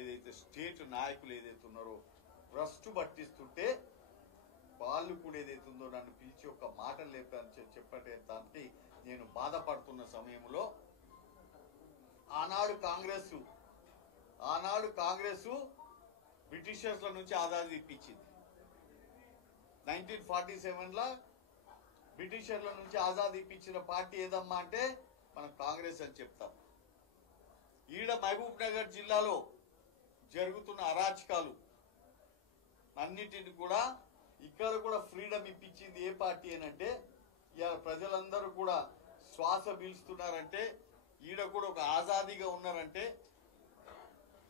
ఏదైతే స్టేట్ నాయకులు ఏదైతే ఉన్నారో భ్రష్టు పట్టిస్తుంటే వాళ్ళు కూడా ఏదైతే ఉందో నన్ను పిలిచి ఒక మాట లేపని చెప్పడానికి నేను బాధపడుతున్న సమయంలో ఆనాడు కాంగ్రెస్ బ్రిటిషర్స్ల నుంచి ఆజాదీ ఇప్పించింది. 1947 బ్రిటిషర్ల నుంచి ఆజాదీ ఇప్పించిన పార్టీ ఏదమ్మా అంటే మనం కాంగ్రెస్ అని చెప్తాం. ఈడ మహబూబ్ నగర్ జిల్లాలో జరుగుతున్న అరాచకాలు అన్నిటిని కూడా ఇక్కడ కూడా ఫ్రీడమ్ ఇప్పించింది ఏ పార్టీ అని అంటే ఇవాళ ప్రజలందరూ కూడా శ్వాస పీల్చుతున్నారంటే ఈడ కూడా ఒక ఆజాదీగా ఉన్నారంటే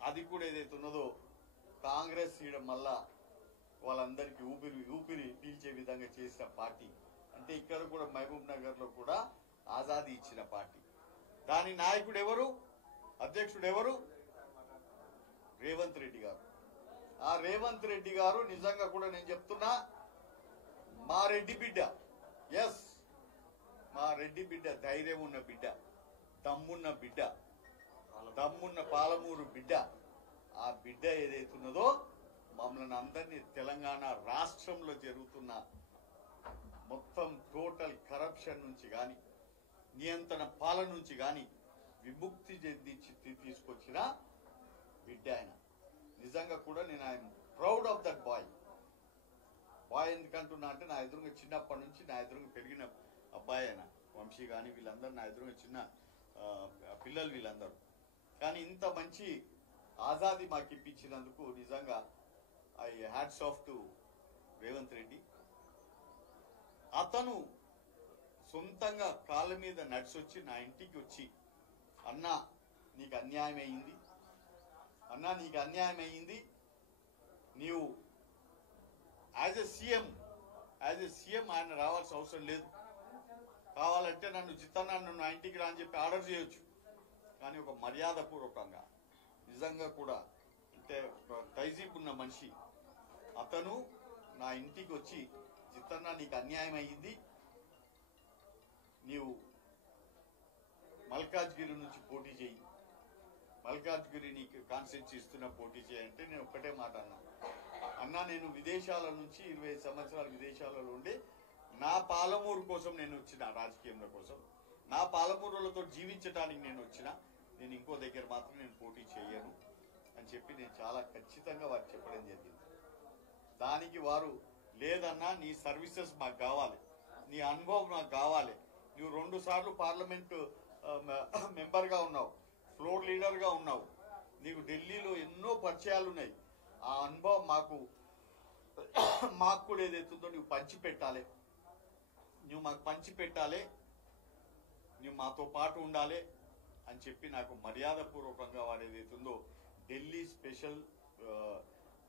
అది కూడా ఏదైతే ఉన్నదో కాంగ్రెస్ ఈడ మళ్ళా వాళ్ళందరికీ ఊపిరి పీల్చే విధంగా చేసిన పార్టీ. అంటే ఇక్కడ కూడా మహబూబ్ నగర్ లో కూడా ఆజాదీ ఇచ్చిన పార్టీ. దాని నాయకుడు ఎవరు, అధ్యక్షుడు ఎవరు? రేవంత్ రెడ్డి గారు. ఆ రేవంత్ రెడ్డి గారు నిజంగా కూడా నేను చెప్తున్నా మా రెడ్డి బిడ్డ, ఎస్ మా రెడ్డి బిడ్డ, ధైర్యం ఉన్న బిడ్డ, దమ్మున్న బిడ్డ, దమ్మున్న పాలమూరు బిడ్డ. ఆ బిడ్డ ఏదైతున్నదో మమ్మల్ని అందరినీ తెలంగాణ రాష్ట్రంలో జరుగుతున్న మొత్తం టోటల్ కరప్షన్ నుంచి గాని నియంత్రణ పాలన నుంచి గాని విముక్తి చెందించి తీసుకొచ్చిన బిడ్డ ఆయన. నిజంగా కూడా నేను I'm proud of that boy. ఎందుకంటున్నా అంటే నా ఎదురుగా చిన్నప్పటి నుంచి నా ఎదురుగా పెరిగిన అబ్బాయి ఆయన. వంశీ కానీ వీళ్ళందరూ నా ఎదురుగా చిన్న పిల్లలు వీళ్ళందరూ. కానీ ఇంత మంచి ఆజాదీ మాకు ఇప్పించినందుకు నిజంగా I hats off to Revanth Reddy. అతను సొంతంగా కాళ్ళ మీద నడిచొచ్చి నా ఇంటికి వచ్చి అన్నా నీకు అన్యాయం అయింది, అన్నా నీకు అన్యాయం అయింది, నీవు యాజ్ ఎ సీఎం ఆయన రావాల్సిన అవసరం లేదు, కావాలంటే నన్ను జితన్నా నన్ను నా ఇంటికి రా అని చెప్పి ఆర్డర్ చేయొచ్చు. కానీ ఒక మర్యాద పూర్వకంగా నిజంగా కూడా అంటే తైజీబ్ ఉన్న మనిషి అతను నా ఇంటికి వచ్చి జితన్నా నీకు అన్యాయం అయ్యింది, నీవు మల్కాజ్గిరి నుంచి పోటీ చేయి, మల్కాజ్గిరి నీకు కాన్స్టిట్యూన్సీ ఇస్తున్న పోటీ చేయంటే నేను ఒక్కటే మాట అన్నా నేను విదేశాల నుంచి 20 సంవత్సరాలు విదేశాలలో ఉండి నా పాలమూరు కోసం నేను వచ్చిన, రాజకీయంలో కోసం నా పాలమూరులతో జీవించడానికి నేను వచ్చిన, నేను ఇంకో దగ్గర మాత్రం నేను పోటీ చేయను అని చెప్పి నేను చాలా ఖచ్చితంగా వారికి చెప్పడం జరిగింది. దానికి వారు లేదన్నా నీ సర్వీసెస్ మాకు కావాలి, నీ అనుభవం నాకు కావాలి, నువ్వు 2 సార్లు పార్లమెంటు మెంబర్గా ఉన్నావు, ఫ్లోర్ లీడర్గా ఉన్నావు, నీకు ఢిల్లీలో ఎన్నో పరిచయాలు ఉన్నాయి, ఆ అనుభవం మాకు కూడా ఏదైతుందో నువ్వు పంచిపెట్టాలి, నువ్వు మాకు పంచిపెట్టాలి, నువ్వు మాతో పాటు ఉండాలి అని చెప్పి నాకు మర్యాదపూర్వకంగా వారు ఏదైతుందో ఢిల్లీ స్పెషల్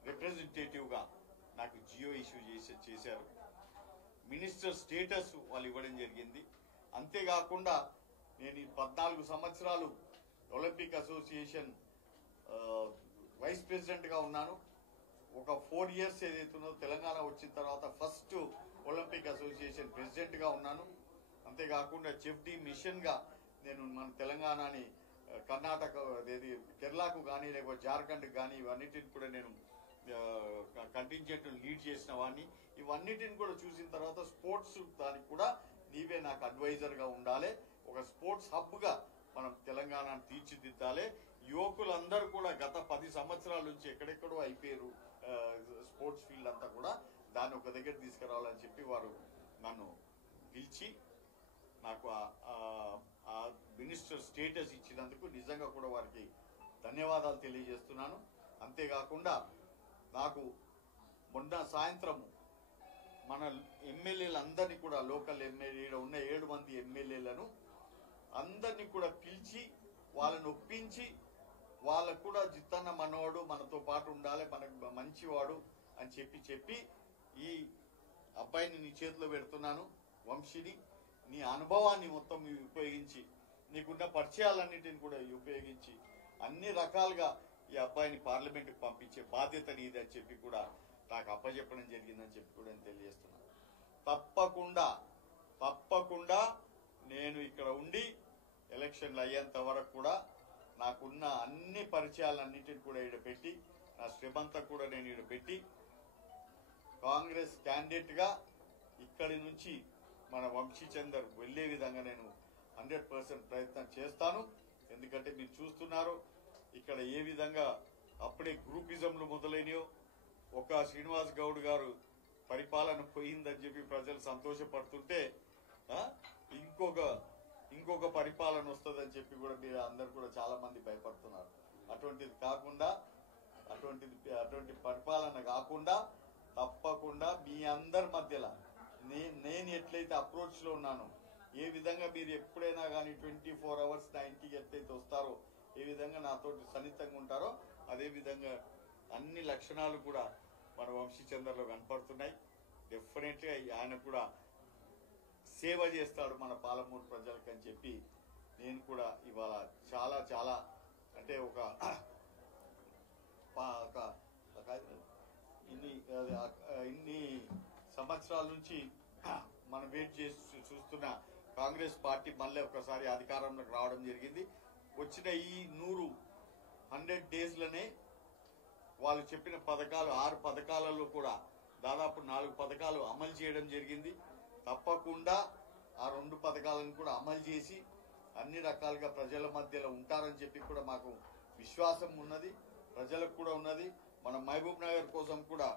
రిప్రజెంటేటివ్గా నాకు జియో ఇష్యూ చేశారు. మినిస్టర్ స్టేటస్ వాళ్ళు ఇవ్వడం జరిగింది. అంతేకాకుండా నేను 14 సంవత్సరాలు ఒలింపిక్ అసోసియేషన్ వైస్ ప్రెసిడెంట్గా ఉన్నాను. ఒక 4 ఇయర్స్ ఏదైతుందో తెలంగాణ వచ్చిన తర్వాత ఫస్ట్ ఒలింపిక్ అసోసియేషన్ ప్రెసిడెంట్గా ఉన్నాను. అంతేకాకుండా చెఫ్డీ మిషన్గా నేను మన తెలంగాణని కర్ణాటక కేరళకు కానీ లేకపోతే జార్ఖండ్ కానీ ఇవన్నిటిని కూడా నేను కంటింజెంట్ లీడ్ చేసిన వాడిని. ఇవన్నిటిని కూడా చూసిన తర్వాత స్పోర్ట్స్ దానికి కూడా నీవే నాకు అడ్వైజర్గా ఉండాలి, ఒక స్పోర్ట్స్ హబ్గా మనం తెలంగాణను తీర్చిదిద్దాలి, యువకులందరూ కూడా గత 10 సంవత్సరాల నుంచి ఎక్కడెక్కడో అయిపోయారు స్పోర్ట్స్ ఫీల్డ్ అంతా కూడా, దాన్ని ఒక దగ్గర తీసుకురావాలని చెప్పి వారు నన్ను పిలిచి నాకు ఆ మినిస్టర్ స్టేటస్ ఇచ్చినందుకు నిజంగా కూడా వారికి ధన్యవాదాలు తెలియజేస్తున్నాను. అంతేకాకుండా నాకు మొన్న సాయంత్రం మన ఎమ్మెల్యేలందరినీ కూడా లోకల్ ఎమ్మెల్యే ఉన్న 7 మంది ఎమ్మెల్యేలను అందరినీ కూడా పిలిచి వాళ్ళని ఒప్పించి వాళ్ళకు కూడా జిత్తన్న మనవాడు మనతో పాటు ఉండాలి, మనకు మంచివాడు అని చెప్పి ఈ అబ్బాయిని నీ చేతిలో పెడుతున్నాను వంశీని, నీ అనుభవాన్ని మొత్తం ఉపయోగించి నీకున్న పరిచయాలన్నిటిని కూడా ఉపయోగించి అన్ని రకాలుగా ఈ అబ్బాయిని పార్లమెంట్కి పంపించే బాధ్యత నీది అని చెప్పి కూడా నాకు అప్పచెప్పడం జరిగిందని చెప్పి కూడా నేను తెలియజేస్తున్నాను. తప్పకుండా నేను ఇక్కడ ఉండి ఎలక్షన్లు అయ్యేంత వరకు కూడా నాకున్న అన్ని పరిచయాలన్నింటిని కూడా ఈడ పెట్టి నా శ్రమంతా కూడా నేను ఈడ పెట్టి కాంగ్రెస్ క్యాండిడేట్గా ఇక్కడి నుంచి మన వంశీచందర్ వెళ్లే విధంగా నేను 100% ప్రయత్నం చేస్తాను. ఎందుకంటే మీరు చూస్తున్నారు ఇక్కడ ఏ విధంగా అప్పుడే గ్రూపిజంలు మొదలైనయో. ఒక శ్రీనివాస్ గౌడ్ గారు పరిపాలన పోయిందని చెప్పి ప్రజలు సంతోషపడుతుంటే ఇంకొక పరిపాలన వస్తుందని చెప్పి కూడా మీరు అందరు కూడా చాలా మంది భయపడుతున్నారు. అటువంటిది కాకుండా అటువంటి పరిపాలన కాకుండా తప్పకుండా మీ అందరి మధ్యలో నేను ఎట్లయితే అప్రోచ్ లో ఉన్నానో, ఏ విధంగా మీరు ఎప్పుడైనా కానీ 24 hours నా ఇంటికి ఎట్లయితే వస్తారో, ఏ విధంగా నాతో సన్నిహితంగా ఉంటారో, అదే విధంగా అన్ని లక్షణాలు కూడా మన వంశీచందర్లో కనపడుతున్నాయి. డెఫినెట్గా ఆయన కూడా సేవ చేస్తాడు మన పాలమూరు ప్రజలకు అని చెప్పి నేను కూడా ఇవాళ చాలా చాలా అంటే ఇన్ని సంవత్సరాల నుంచి మనం వెయిట్ చేసి చూస్తున్న కాంగ్రెస్ పార్టీ మళ్ళీ ఒకసారి అధికారంలోకి రావడం జరిగింది. వచ్చిన ఈ 100 డేస్లోనే వాళ్ళు చెప్పిన పథకాలు 6 పథకాలలో కూడా దాదాపు 4 పథకాలు అమలు చేయడం జరిగింది. తప్పకుండా ఆ 2 పథకాలను కూడా అమలు చేసి అన్ని రకాలుగా ప్రజల మధ్యలో ఉంటారని చెప్పి కూడా మాకు విశ్వాసం ఉన్నది, ప్రజలకు కూడా ఉన్నది. మన మహబూబ్ నగర్ కోసం కూడా,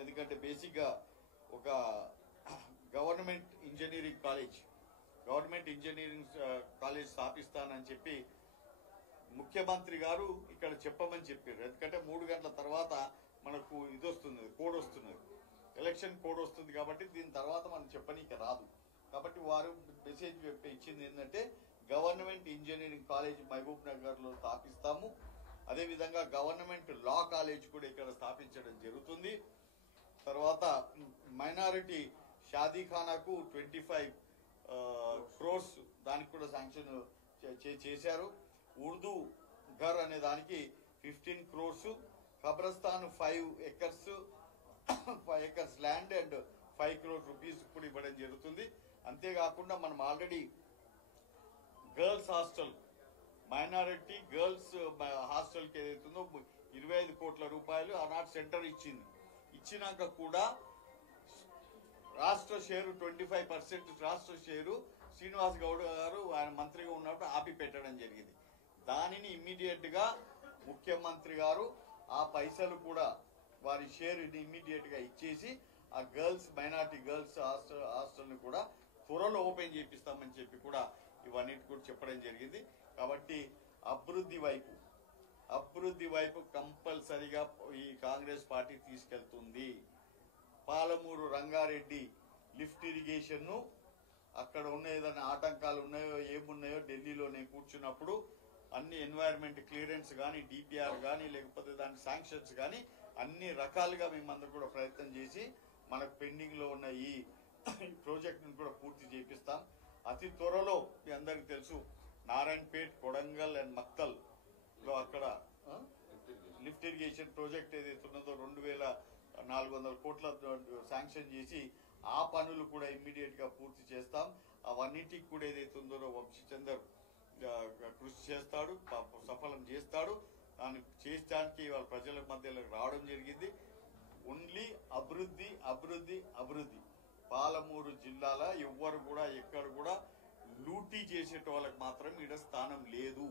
ఎందుకంటే బేసిక్గా ఒక గవర్నమెంట్ ఇంజనీరింగ్ కాలేజ్ స్థాపిస్తానని చెప్పి ముఖ్యమంత్రి గారు ఇక్కడ చెప్పమని చెప్పారు. ఎందుకంటే 3 గంటల తర్వాత మనకు ఇది వస్తుంది, కోడ్ వస్తున్నది, ఎలక్షన్ కోడ్ వస్తుంది. కాబట్టి దీని తర్వాత మనం చెప్పనీకి రాదు. కాబట్టి వారు మెసేజ్ ఇచ్చింది ఏంటంటే government engineering college Mahabubnagar లో స్థాపిస్తాము. అదేవిధంగా గవర్నమెంట్ లా కాలేజ్ కూడా ఇక్కడ స్థాపించడం జరుగుతుంది. తర్వాత మైనారిటీ షాదీఖానాకు 25 crores దానికి కూడా శాంక్షన్ చేశారు. ఉర్దూ ఘర్ అనే దానికి 15 crores, కబ్రస్థాన్ 5 acres land and 5 crore rupees కూడా ఇవ్వడం జరుగుతుంది. అంతేకాకుండా మనం already girls hostel, minority girls హాస్టల్కి ఏదైతుందో 25 కోట్ల రూపాయలు ఆనాడు సెంటర్ ఇచ్చినాక కూడా రాష్ట్ర షేరు 25% రాష్ట్ర షేరు శ్రీనివాస్ గౌడ్ గారు ఆయన మంత్రిగా ఉన్నప్పుడు ఆపి పెట్టడం జరిగింది. దానిని ఇమ్మీడియట్ గా ముఖ్యమంత్రి గారు ఆ పైసలు కూడా వారి షేర్ ఇమ్మీడియట్ గా ఇచ్చేసి ఆ మైనారిటీ గర్ల్స్ హాస్టల్ ని కూడా త్వరలో ఓపెన్ చేపిస్తామని చెప్పి కూడా ఇవన్నిటి కూడా చెప్పడం జరిగింది. కాబట్టి అభివృద్ధి వైపు కంపల్సరిగా ఈ కాంగ్రెస్ పార్టీ తీసుకెళ్తుంది. పాలమూరు రంగారెడ్డి లిఫ్ట్ ఇరిగేషన్ ను అక్కడ ఉన్న ఏదైనా ఆటంకాలు ఉన్నాయో ఏమున్నాయో ఢిల్లీలో నేను కూర్చున్నప్పుడు అన్ని ఎన్వైరన్మెంట్ క్లియరెన్స్ కానీ, డిపిఆర్ కానీ, లేకపోతే దాని శాంక్షన్స్ కానీ అన్ని రకాలుగా మేమందరూ కూడా ప్రయత్నం చేసి మనకు పెండింగ్ లో ఉన్న ఈ ప్రాజెక్ట్ ను కూడా పూర్తి చేపిస్తాం. అతి త్వరలో మీ అందరికి తెలుసు నారాయణపేట్, కొడంగల్ అండ్ మక్తల్ లో అక్కడ లిఫ్ట్ ఇరిగేషన్ ప్రాజెక్ట్ ఏదైతే ఉన్నదో 2400 కోట్ల శాంక్షన్ చేసి ఆ పనులు కూడా ఇమ్మీడియట్ గా పూర్తి చేస్తాం. అవన్నిటికి కూడా ఏదైతే ఉందో వంశీచందర్ కృషి చేస్తాడు, సఫలం చేస్తాడు. దాన్ని చేయడానికి వాళ్ళ ప్రజల మధ్యలో రావడం జరిగింది. ఓన్లీ అభివృద్ధి. పాలమూరు జిల్లాలో ఎవ్వరు కూడా ఎక్కడ కూడా లూటీ చేసేట వాళ్ళకి మాత్రం ఈడ స్థానం లేదు.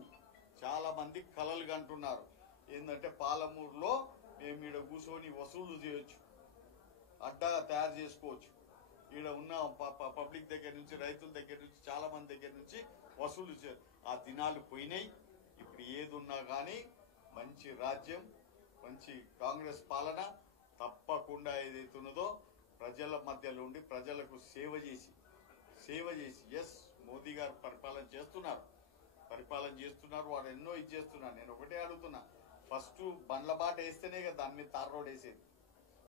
చాలా మంది కలలు కంటున్నారు ఏంటంటే పాలమూరులో మేము ఈడ కూర్చొని వసూలు చేయొచ్చు, అడ్డాగా తయారు చేసుకోవచ్చు. ఈడ ఉన్న పబ్లిక్ దగ్గర నుంచి, రైతుల దగ్గర నుంచి, చాలా మంది దగ్గర నుంచి వసూలు ఆ దినాలు పోయినాయి. ఇప్పుడు ఏది ఉన్నా కానీ మంచి రాజ్యం, మంచి కాంగ్రెస్ పాలన తప్పకుండా ఏదైతే ఉన్నదో ప్రజల మధ్యలో ఉండి ప్రజలకు సేవ చేసి ఎస్ మోదీ గారు పరిపాలన చేస్తున్నారు. వాడు ఎన్నో ఇది చేస్తున్నారు. నేను ఒకటే అడుగుతున్నా, ఫస్ట్ బండ్ల బాట వేస్తేనే కదా దాని మీద తార్ రోడ్ వేసేది.